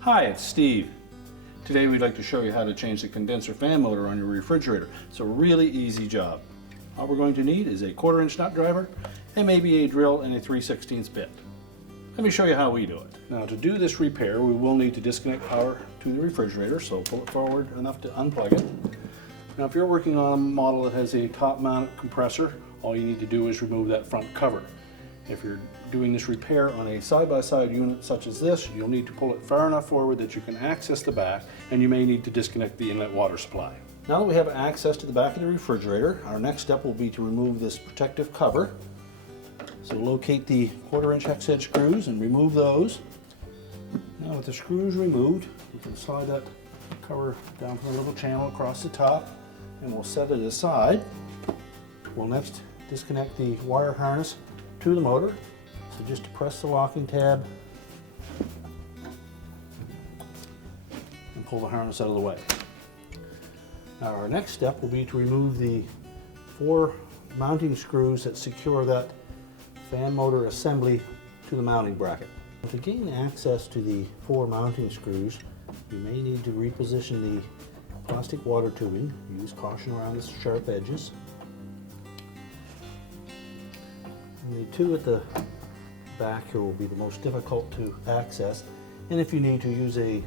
Hi, it's Steve. Today we'd like to show you how to change the condenser fan motor on your refrigerator. It's a really easy job. All we're going to need is a 1/4-inch nut driver and maybe a drill and a 3/16 bit. Let me show you how we do it. Now to do this repair we will need to disconnect power to the refrigerator, so pull it forward enough to unplug it. Now if you're working on a model that has a top mounted compressor, all you need to do is remove that front cover. If you're doing this repair on a side-by-side unit such as this, you'll need to pull it far enough forward that you can access the back, and you may need to disconnect the inlet water supply. Now that we have access to the back of the refrigerator, our next step will be to remove this protective cover. So locate the 1/4-inch hex head screws and remove those. Now with the screws removed, we can slide that cover down from a little channel across the top, and we'll set it aside. We'll next disconnect the wire harness to the motor. So just press the locking tab and pull the harness out of the way. Now our next step will be to remove the 4 mounting screws that secure that fan motor assembly to the mounting bracket. To gain access to the 4 mounting screws, you may need to reposition the plastic water tubing. Use caution around its sharp edges. And the 2 at the back here will be the most difficult to access, and if you need to, use a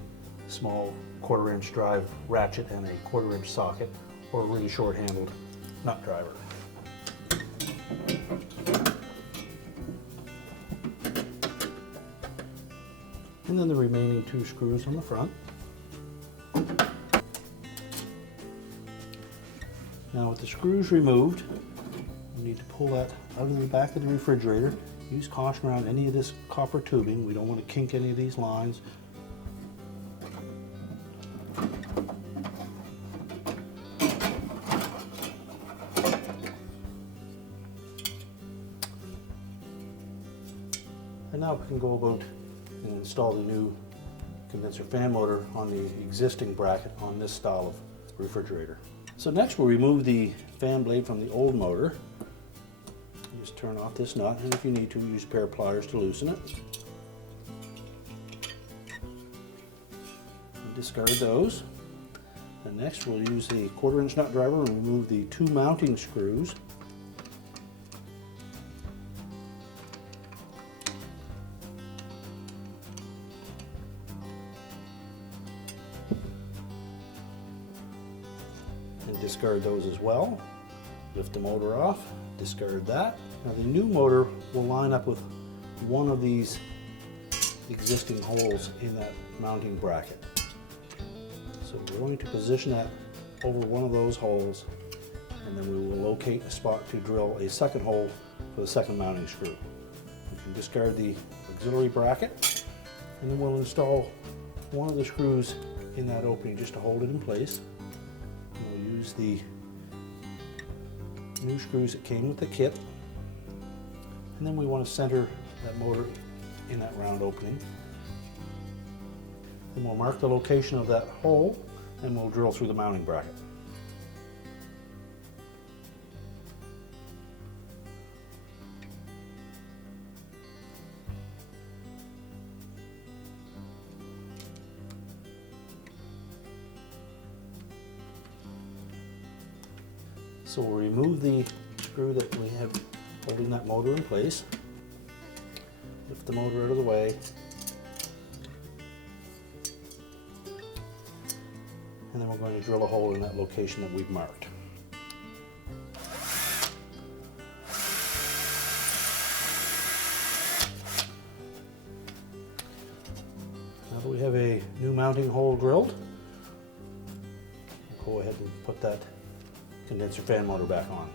small 1/4-inch drive ratchet and a 1/4-inch socket, or a really short handled nut driver. And then the remaining 2 screws on the front. Now with the screws removed, you need to pull that out of the back of the refrigerator. Use caution around any of this copper tubing. We don't want to kink any of these lines. And now we can go about and install the new condenser fan motor on the existing bracket on this style of refrigerator. So next we'll remove the fan blade from the old motor. Just turn off this nut, and if you need to, use a pair of pliers to loosen it. And discard those. And next we'll use the 1/4-inch nut driver and remove the 2 mounting screws. And discard those as well. Lift the motor off, discard that. Now the new motor will line up with one of these existing holes in that mounting bracket. So we're going to position that over one of those holes, and then we will locate a spot to drill a second hole for the second mounting screw. We can discard the auxiliary bracket, and then we'll install one of the screws in that opening just to hold it in place. And we'll use the new screws that came with the kit, and then we want to center that motor in that round opening. Then we'll mark the location of that hole, and we'll drill through the mounting bracket. So we'll remove the screw that we have holding that motor in place. Lift the motor out of the way. And then we're going to drill a hole in that location that we've marked. Now that we have a new mounting hole drilled, we'll go ahead and put that condenser fan motor back on.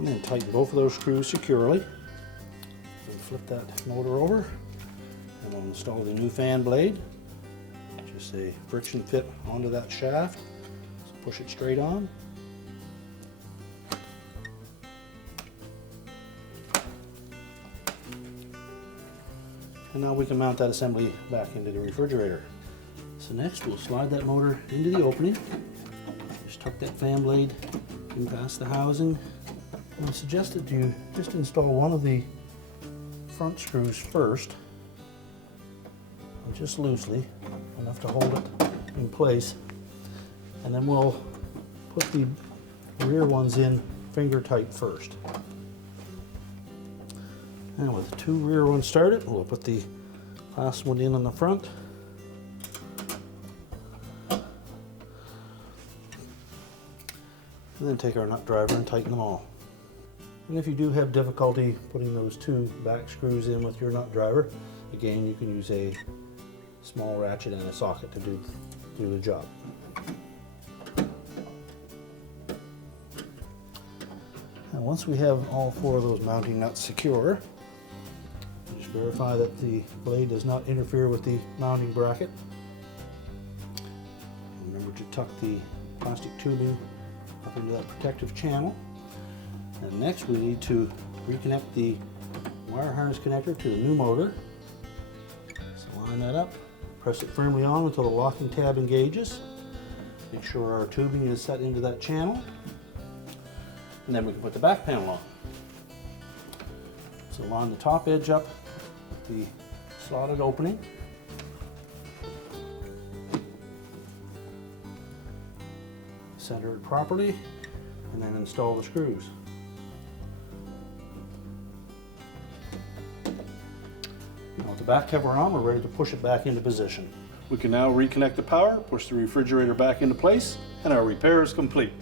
And then tighten both of those screws securely. Then flip that motor over and we'll install the new fan blade. Just a friction fit onto that shaft. So push it straight on. And now we can mount that assembly back into the refrigerator. So next we'll slide that motor into the opening. Just tuck that fan blade in past the housing. And I suggest that you just install one of the front screws first, and just loosely, enough to hold it in place. And then we'll put the rear ones in finger tight first. And with the two rear ones started, we'll put the last one in on the front. And then take our nut driver and tighten them all. And if you do have difficulty putting those two back screws in with your nut driver, again, you can use a small ratchet and a socket to do the job. And once we have all four of those mounting nuts secure, just verify that the blade does not interfere with the mounting bracket. Remember to tuck the plastic tubing up into that protective channel. And next we need to reconnect the wire harness connector to the new motor. So line that up, press it firmly on until the locking tab engages. Make sure our tubing is set into that channel. And then we can put the back panel on. So line the top edge up with the slotted opening. Center it properly, and then install the screws. Now with the back cover on, we're ready to push it back into position. We can now reconnect the power, push the refrigerator back into place, and our repair is complete.